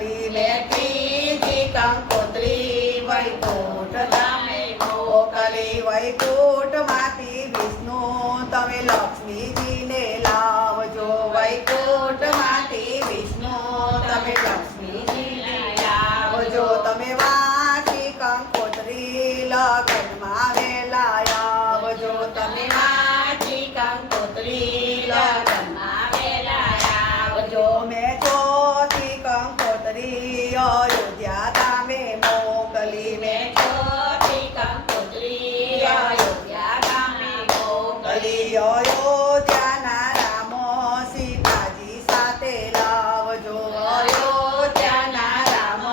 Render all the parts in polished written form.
મોકલી મેં ત્રીજી કંકોત્રી વૈકુંઠ ધામે મોકલી વૈકુંઠમાંથી વિષ્ણુ તમે લક્ષ્મીજીને લાવજો વૈકુંઠમાંથી વિષ્ણુ તમે લક્ષ્મીજીને લાવજો તમે વાંચી કંકોત્રી લગનમાં વેલા આવજો તમે વાંચી કંકોત્રી લગનમાં વેલા આવજો મેં ચોથી કંકોત્રી અયોધ્યા ધામે મોકલી મેં ચોથી કંકોત્રી અયોધ્યા ધામે મોકલી અયોધ્યાના રામ સીતાજી સાથે લાવજો અયોધ્યાના રામ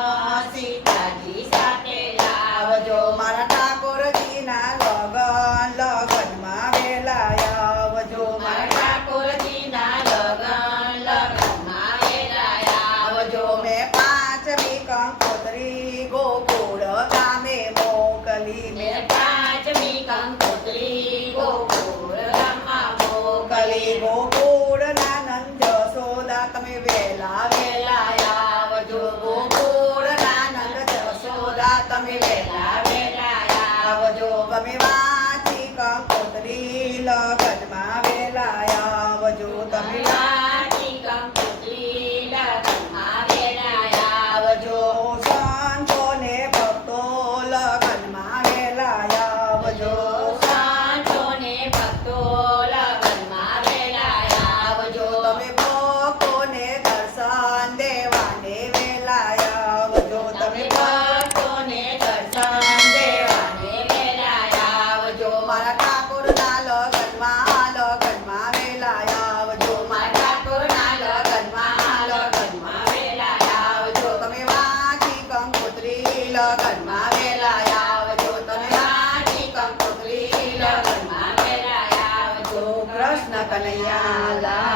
સીતાજી સાથે લાવજો મારા ઠાકોરજીના લગનમાં વેલા આવજો મારા ઠાકોરજીના લગનમાં વેલા આવજો મેં પાંચમી કંકોત્રી ગોકુળ ગામે મોકલી મેં પાંચમી કંકોત્રી ગોકુળ ગામમાં મોકલી ગોકુળના નંદ જશોદા તમે વેલા વેલા આવજો ગોકુળના નંદ જશોદા તમે વેલા વેલા આવજો તમે વાંચી કંકોત્રી લગનમાં વેલા આવજો તમે વાંચી કંકોત્રી લગનમાં વેલા આવજો સંતોને ભક્તો લગનમાં વેલા આવજો સંતોને ભક્તો લગનમાં વેલા આવજો તમે ભક્તોને દર્શન દેવાને વેલા આવજો તમે ભક્તોને દર્શન દેવાને વેલા આવજો મારા ઠાકોરના લગનમાં વેલા આવજો મારા ઠાકોરના લગનમાં વેલા આવજો તમે વાંચી કંકોત્રી લગનમાં વેલા આવજો તમે વાંચી કંકોત્રી લગનમાં વેલા આવજો કૃષ્ણ કનૈયા